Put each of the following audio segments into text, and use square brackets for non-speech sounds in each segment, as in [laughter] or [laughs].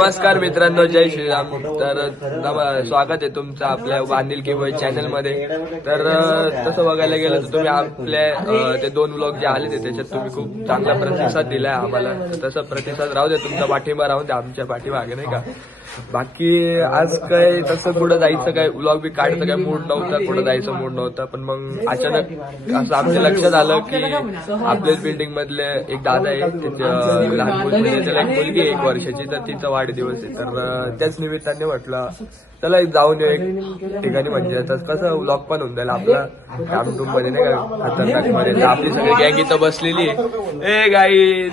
नमस्कार मित्रांनो जय श्रीराम. तर स्वागत आहे तुमचं आपल्या बांधील किंवा चॅनलमध्ये तर तसं बघायला गेलं तर तुम्ही आपल्या ते दोन ब्लॉग जे आले ते त्याच्यात तुम्ही खूप चांगला प्रतिसाद दिलाय आम्हाला. तसं प्रतिसाद राहू दे तुमचा पाठिंबा राहू दे आमच्या पाठीमागे नाही का? बाकी आज काय तसं कुठं जायचं काय? ब्लॉग बी काढतं काय? मूड नव्हता कुठं जायचं मूड नव्हता. पण मग अचानक असं आमच्या लक्षात आलं की आपल्याच बिल्डिंग मधले एक दादा आहे त्याच्या लहान मुलगी त्याला एक मुलगी एक वर्षाची तर तिचा वाढदिवस आहे. तर त्याच निमित्ताने म्हटलं चला एक जाऊन येऊ एक ठिकाणी म्हणजे. आता कसं व्लॉग पण होऊन जाईल आपला. कामटूममध्ये नाही का खतरनाकमध्ये. आपली सगळी गँग इथं बसलेली ए गाई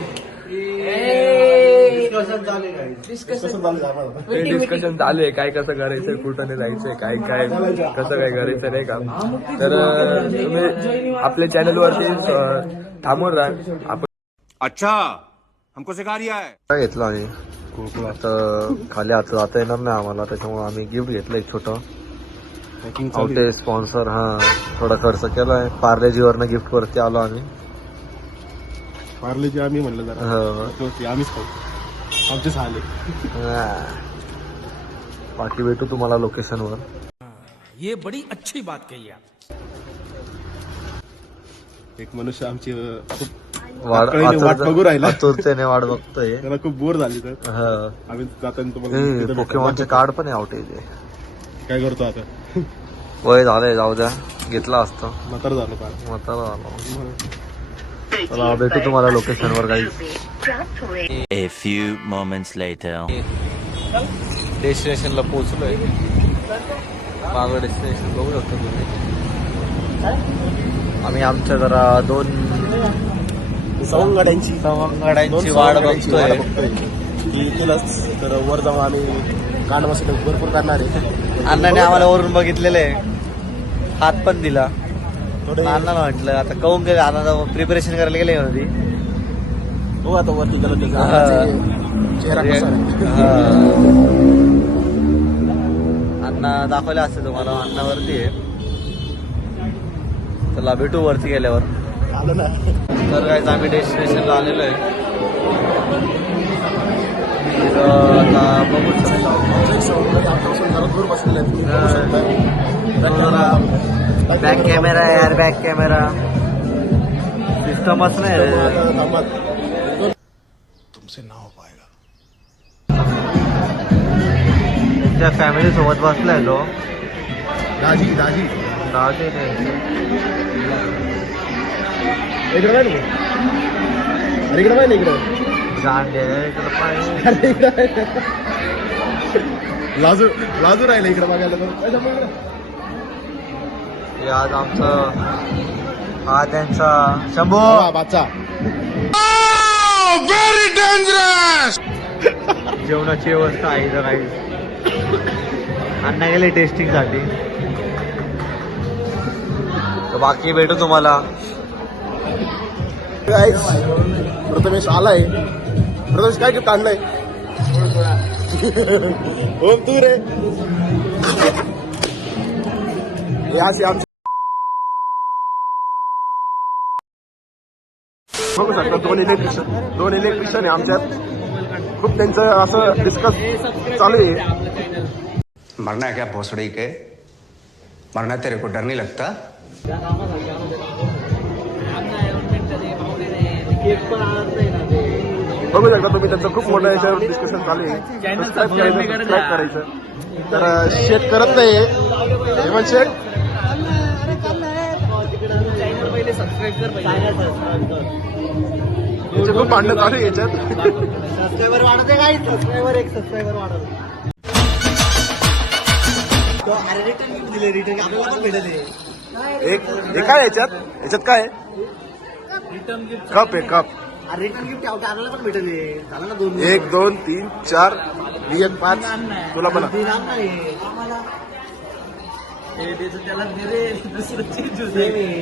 ते डिस्कशन आहे काय कसं करायचंय कुठं नाही जायचंय काय काय कसं काय करायचं नाही का? तर अं, तुम्ही आपल्या चॅनल वरती अं, थांबून राहा. आपण अच्छा हमको सिखा रिया है। काय घेतलं आम्ही? आता खाली आता जाता येणार नाही आम्हाला त्याच्यामुळे आम्ही गिफ्ट घेतलं एक छोटं. आवटे स्पॉन्सर हा थोडा खर्च केलाय पार्लेजी वरनं गिफ्ट वरती आलो आम्ही. पार्लेजी आम्ही म्हणलं जरा. हो. तो ते आम्हीच खाऊ. आमचे झाले. बाकी भेटू तुम्हाला लोकेशन वर. ये बड़ी अच्छी बात कही आप. एक मनुष्य आमची वाट बघू राहिला. आतुरतेने वाट बघतोय. त्याला खूप बोर झाली तर. हा. आम्ही जाताना तुम्हाला पोकेमॉनचे कार्ड पण आहे आवटेचे काय करतो आता? वय झालंय जाऊ द्या. घेतला असतं. म्हातार झालो का म्हातारा झालो. चला भेटू तुम्हाला लोकेशन वर काही A few moments later. डेस्टिनेशनला पोहोचलोय. मागं डेस्टिनेशन बघू शकतो तुम्ही. आम्ही आमच्या जरा दोन सवंगड्यांची. सवंगड्यांची वाट बघतोय. तर वर जाऊन आम्ही कांडवासाठी भरपूर करणार आहे. अण्णाने आम्हाला वरून बघितलेले हात पण दिला. थोडे अण्णाला म्हटलं आता कहून गेले? अण्णा प्रिपरेशन करायला गेले होती. हो आता वरती गेलो आहे. अण्णा दाखवले असते तुम्हाला. अण्णा वरती आहे. चला भेटू वरती गेल्यावर. तर काय आम्ही डेस्टिनेशनला आलेलो आहे. आता बघू सवंगडी आमच्यापासून जरा दूर बसलेले आहेत तुम्ही बघू शकता. बॅक कॅमेरा यार बॅक कॅमेरा सिस्टमच नाही रे. थांबा. त्यांच्या फॅमिली सोबत बसलाय तो दाजी दाजी ते नाही. इकडे नाही इकडे नाही. लाजू लाजू राहिलं इकडे बघायला तर. हे आज आमचं हा त्यांचा शंभू! बाचा जेवणाची व्यवस्था आहे इथं काही अण्णा गेले टेस्टिंगसाठी. तर बाकी भेटू तुम्हाला. प्रथमेश आलाय. प्रथमेश काय गिफ्ट आणलंय? [laughs] ओम तू रे? हे असे आमचे बघू शकता दोन इलेक्ट्रिशियन दोन इलेक्ट्रिशियन आहे आमच्यात. खूप त्यांचं असं डिस्कस चालू आहे. मरना है क्या भोसड़ी के? मरना तेरे को डर नहीं लगता? बघू शकता तुम्ही त्यांचं खूप मोठं याच्यावर डिस्कशन चालू आहे. सबस्क्राईब करायचं. तर शेत करत नाही हेमंत याचे खूप भांडणं चालू आहे याच्यात. सबस्क्रायबर वाढत काही सबस्क्रायबर एक सबस्क्रायबर वाढत अरे रिटर्न गिफ्ट दिले रिटर्न आपल्याला पण भेटत आहे एक हे काय याच्यात? याच्यात काय कप आहे कप रिटर्न गिफ्ट आपल्याला पण भेटत आहे झालं ना दोन एक दोन तीन चार मी एक पाच. तुला पण आम्हाला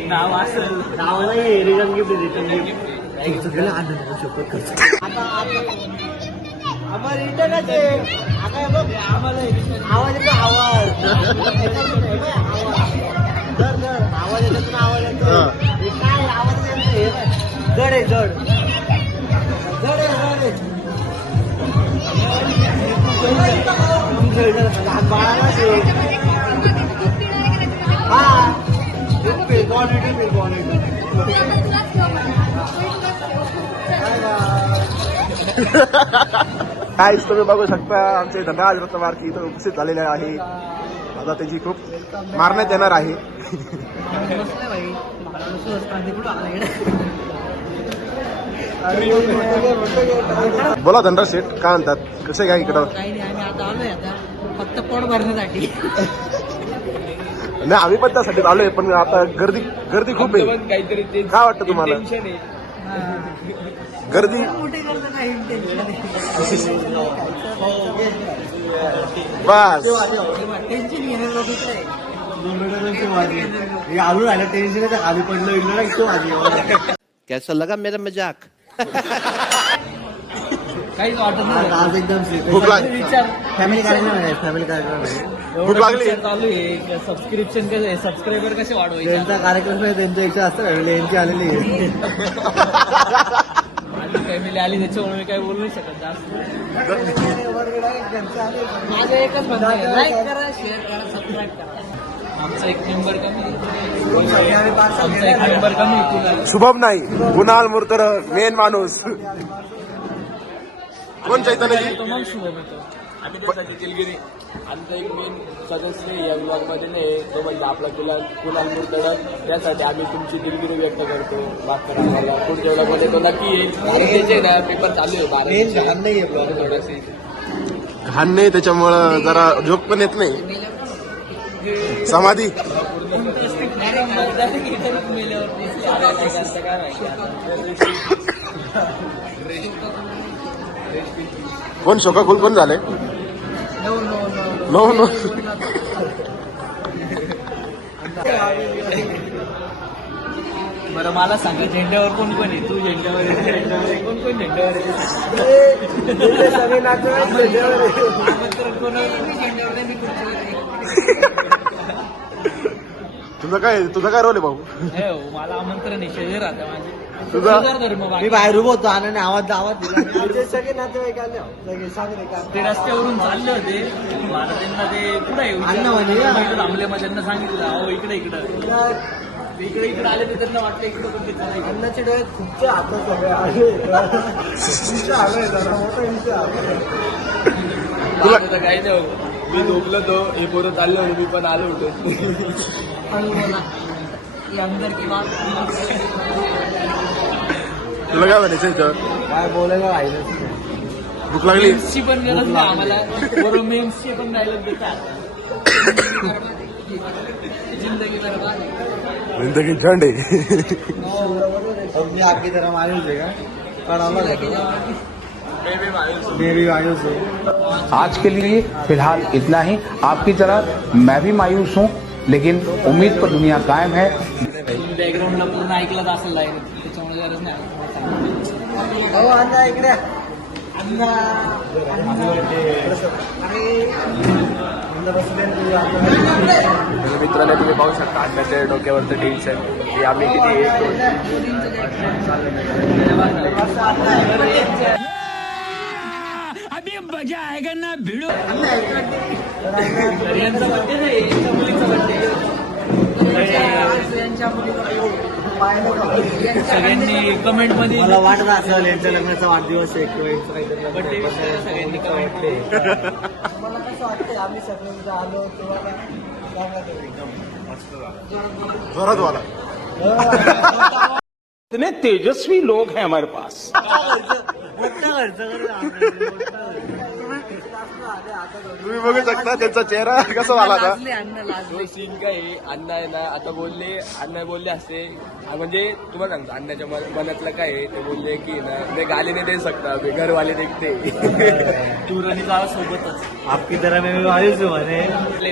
नाव असेल. नाव नाही रिटर्न गिफ्ट रिटर्न गिफ्ट सगळं आनंद शपथ करतो. आता आम्हाला रिटर्नच आहे आता बघ आम्हाला आवाज येतो आवाज. जर जर आवाज येतो आवाज येतो. काय आवाज येतो हे. जड आहे जड. काय तुम्ही बघू शकता आमचे धनराज रत्नमार्की इथं उपस्थित झालेले आहे. आता त्याची खूप मारण्यात येणार आहे. [laughs] बोला धनराज शेठ काय म्हणतात? कसे काय इकडं? काही नाही आम्ही आता आलोय आता. फक्त पोट भरण्यासाठी. नाही आम्ही पण त्यासाठी आलोय पण आता गर्दी गर्दी खूप आहे. काहीतरी ते काय वाटतं तुम्हाला? टेन्शन आहे. [laughs] गर्दी मोठे करतं काही टेन्शन बस. टेन्शन घेणे लोक इकडे हे आलू राहिलं टेन्शन खाली पडलं तो आधी कैसा लगा मेरा मजाक? काहीच वाटत नाही. आज एकदम भूक लागली. विचार फॅमिली कार्यक्रम आहे फॅमिली कार्यक्रम आहे. भूक लागली. चालू आहे. सबस्क्रिप्शन कसं सबस्क्रायबर कसे वाढवायचे? त्यांचा कार्यक्रम आहे त्यांच्या इच्छा असतं फॅमिली यांची आलेली आहे. फॅमिली आली त्याच्यामुळे मी काही बोलू नाही शकत जास्त. माझं एकच म्हणणं आहे लाईक करा शेअर करा सबस्क्राईब करा. आमचा एक मेंबर कमी एक मेंबर कमी शुभम नाही कुणाल मुरतर मेन माणूस. कोण मग शुभम येतो. आम्ही त्यासाठी दिलगिरी आमचा एक मेन सदस्य या ब्लॉगमध्ये नाही तो म्हणजे आपला कुलाल कुलाल मुरतडक त्यासाठी आम्ही तुमची दिलगिरी व्यक्त करतो. माफ करा आम्हाला. पुढच्या ब्लॉगमध्ये तो नक्की येईल. ना पेपर चालू आहे बारावीचे थोडेसे घाण नाही त्याच्यामुळं जरा जोक पण येत नाही. समाधी. कोण शोकाकुल कोण झाले? नो नो बरं मला सांगा झेंड्यावर कोण कोण आहे? तू झेंड्यावर झेंड्यावर कोण कोण झेंड्यावर आहे? मी झेंड्यावर आहे, मी खुर्चीवर आहे. तुझं काय तुझा काय रोल आहे भाऊ हे हो, मला आमंत्रण आहे शेजारी राहता माझे तुझा- शेजार धर्म बाकी. मी बाहेर उभं होतो आणि आवाज आवाज दिला सगळे नातेवाईक आले हो. लगेच सांगले का ते रस्त्यावरून चालले होते मला त्यांना ते कुठे अण्णा म्हणे या. थांबले मग त्यांना सांगितलं अहो इकडे इकडं इकडे इकडे आले तर त्यांना वाटतं इकडे चालायचं. अन्नाचे डोळे खूपचे आता सगळे आले आलोय जरा मोठा विषय आलोय माझं तर काही नाही होत. मी झोपलो तो हे पोरं चालले होते मी पण आलो होतो हळू बोला. अंदर की बात। तुला काय म्हणायचं याच्यावर काय बोलायला राहिलं भूक लागली मेम्सची पण गरज नाही आम्हाला बरोबर मेम्सची पण राहिलं देतात ज़िंदगी बरोबर ज़िंदगी झंड। आहे अब मी आपकी तरह मायूस है का कड़ावा मैं भी मायूस हूँ। आज के लिए फ़िलहाल इतना ही। आपकी तरह मैं भी मायूस हूँ। लेकिन उम्मीद पर दुनिया कायम है। बॅकग्राऊंडला पूर्ण ऐकलं असेल त्याच्यामुळे गरज एक यांचा बड्डे नाही यांच्या मुलीचा बड्डे सगळ्यांनी कमेंटमध्ये मला वाटत असेल यांच्या लग्नाचा वाढदिवस आहे किंवा यांचं काहीतरी सगळ्यांनी कमेंट मला कसं वाटतंय आम्ही सगळे इथं आलो किंवा जोरात वाला. इतने तेजस्वी लोग हैं हमारे पास. तुम्ही बघू शकता त्यांचा चेहरा कसा झाला आता. तो सीन काय आहे? अण्णा आहे ना आता बोलले अण्णा बोलले असते. म्हणजे तुम्हाला सांगतो अण्णाच्या मन- मनातलं काय आहे ते बोलले की ना मैं गाली नाही दे सकता मैं घरवाले देखते. आणि जावा सोबतच. आपकी तरह मैं भी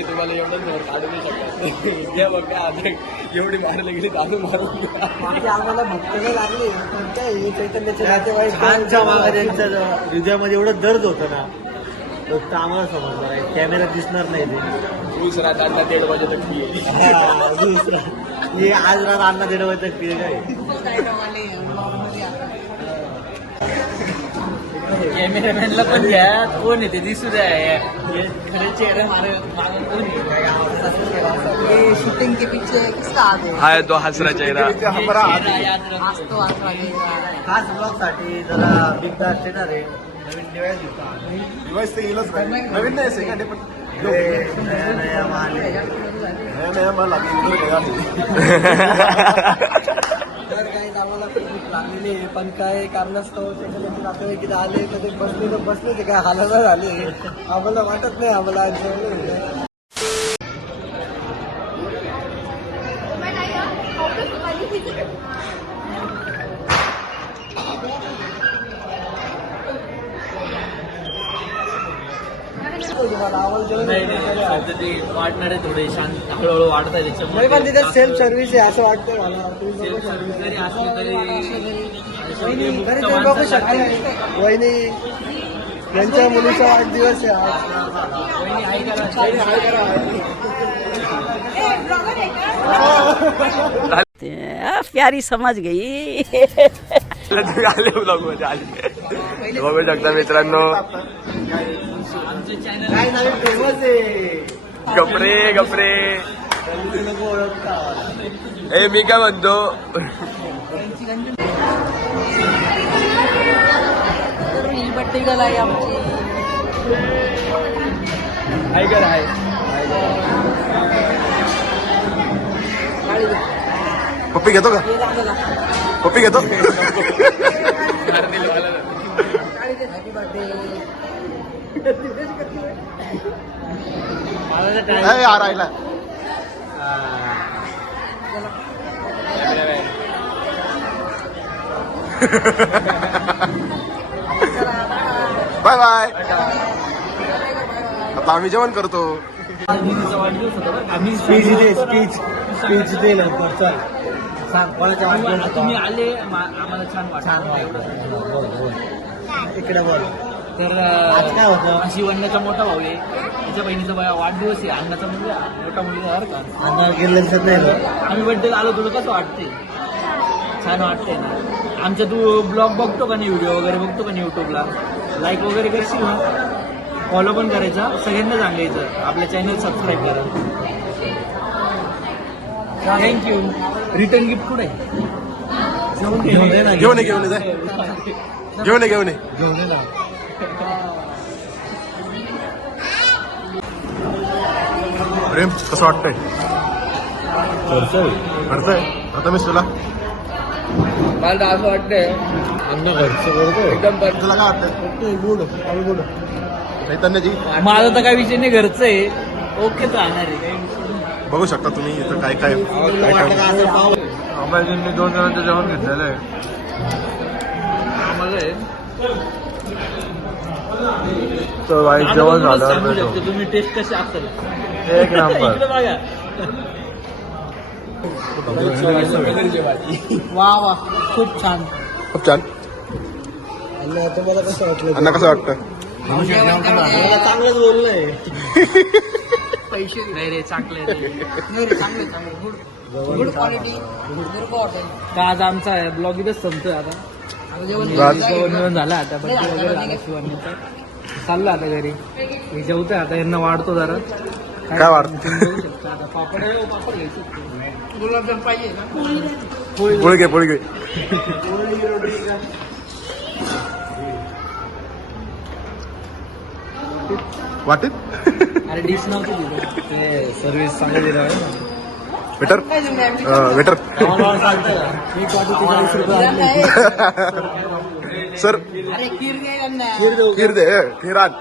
तुम्हाला एवढं घर काढू नाही शकत? घ्या बघा आता एवढी मारले गेली चालू मारून आम्हाला भक्तला लागली. पण काय चैतन्याचे नातेवाईक छानच्या मागे त्यांच्या हृदयामध्ये एवढं दर्द होतं ना. फक्त आम्हाला समजलं कॅमेरा दिसणार नाही ते. दुसरा अण्णा दीड वाजे तक पिये. दुसरा. आज रात अण्णा दीड वाजता पिढ काय? कॅमेरामॅनला पण घ्या. कोण आहे ते दिसू द्या. हे खरे चेहरा मारे मागून कोण शूटिंग के पीछे किसका हाथ है? हा तो हसरा चेहरा. आज तो लगेगा खास ब्लॉगसाठी जरा बिग येणार आहे नवीन डिवाइस घेतो डिवाइस तर येईलच नाही नवीन नाही सेकंड आहे पण लागलेली आहे पण काय कारणास्तव नातेवाईक आले तर ते बसले तर बसले ते काय हालत झाले. आम्हाला वाटत नाही आम्हाला वाढणार आहे थोडे शांत हळूहळू वाढत आहे त्याच्यामुळे. पण तिथे सेल्फ सर्व्हिस आहे असं वाटतं मला. सेल्फ सर्व्हिस जरी असली तरी बघू शकते. वहिनी यांच्या मुलीचा वाढदिवस आहे आज. वहिनी हाय करा. [laughs] [laughs] वहिनी हाय करा प्यारी समझ गई. तुम्ही आले ब्लॉगमध्ये आले. बघू शकता मित्रांनो. काय नवीन फेमस आहे कपडे कपडे ए मी काय म्हणतो? ही हाय कर हाय पप्पी घेतो का? पप्पी घेतो? यार राहिला बाय बाय. आता आम्ही जेवण करतो. स्पीच दे स्पीच स्पीच दे लवकर चल. सांग कोणाच्या वाटलं तुम्ही आले मा- आम्हाला छान वाटलं. इकडे बोल. तर आज काय होतं? अशी वन्याचा मोठा भाऊ आहे. त्याच्या बहिणीचा बा- वाढदिवस आहे. अण्णाचा मुलगा मोठा मुलगा बरं का? अंगावर गेलं दिसत नाही आम्ही बड्डेला आलो तुला कसं वाटते छान वाटतंय ना? आमच्या तू ब्लॉग बघतो का नाही व्हिडिओ वगैरे बघतो का नाही युट्यूबला लाईक वगैरे करशील ना? फॉलो पण करायचा सगळ्यांना सांगायचं. आपल्या चॅनल सबस्क्राईब करा. थँक्यू रिटर्न गिफ्ट कुठे? घेऊन दे. ना घेऊन ये घेऊन ये जाय घेऊन ये घेऊन ये. घेऊन ना. प्रेम कसं वाटतंय? करतोय. आता मी तुला? मला असं वाटतंय. एकदम पर- तुला काय वाटतंय? Good good Chaitanya ji? माझा तर काय विषय नाही घरचं आहे. ओके तर राहणार आहे. नाही. बघू शकता तुम्ही इथं काय काय अंबाजींनी दोन जणांचं जेवण घेतलेलं आहे. तर भाई आता जेवण. शकतो तुम्ही टेस्ट कशी असेल एक नंबर. [laughs] वा वा. खूप छान. खूप छान. तुम्हाला कसं वाटलं कसं वाटतं मला चांगलंच बोललंय. [laughs] पैसे नाही रे चांगले नाही रे चांगले चांगले. Good good quality good hotel का आज आमचा ब्लॉग इथंच संपतोय आता? जेवण झालं आता बड्डे वगैरे झाला शिवानीचा चाललं आता घरी. हे जेवतोय आता यांना वाढतो जरा. काय वाढतं? पापड आहे, पापड घ्यायचे गुलाबजाम पाहिजे ना? पोळी घे पोळी घे. वाटेत? अरे डिश नव्हती तिथं ते सर्व्हिस चांगली दिलं वेटर? वेटर. रुपये आणले. सर अरे खीर घे ना खीर दे खीर आण.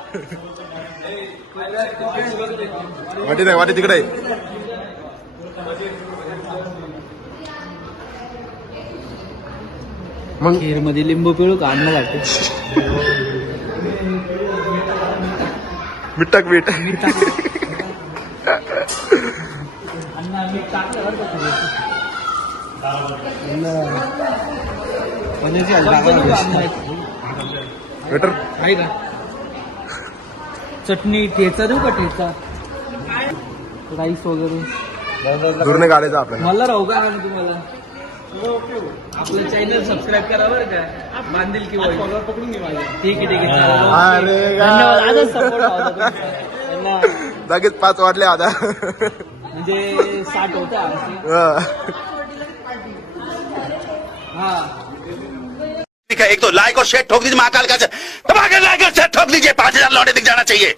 वाटी नाही वाटी तिकडे. आहे. मग? खीरमध्ये लिंबू पिळू का अन्नासाठी मीठ टाक मीठ अण्णा मी टाकलं बरं का खीर. पनीरची आज चटणी टाका का अण्णा? वेटर आहे का चटणी ठेचा देऊ का ठेचा? राईस वगैरे दूरने गाडायचं आपल्याला. मला राहू का तुम्हाला? आपलं चॅनल सबस्क्राईब करा बरं का. बांधील किंवा पकडून घे माझ्या ठीक आहे ठीक अरे धन्यवाद. गा आजच सपोर्ट होता तुमचा. धन्यवाद. लगेच पाच वाटले आता. म्हणजे साठ होता हा. हा. एक तो लाइक और शेयर ठोक दीजिए महाकाल का. दबा लाइक और शेयर ठोक दीजिए. पाँच हज़ार लौटे दिख जाना चाहिए.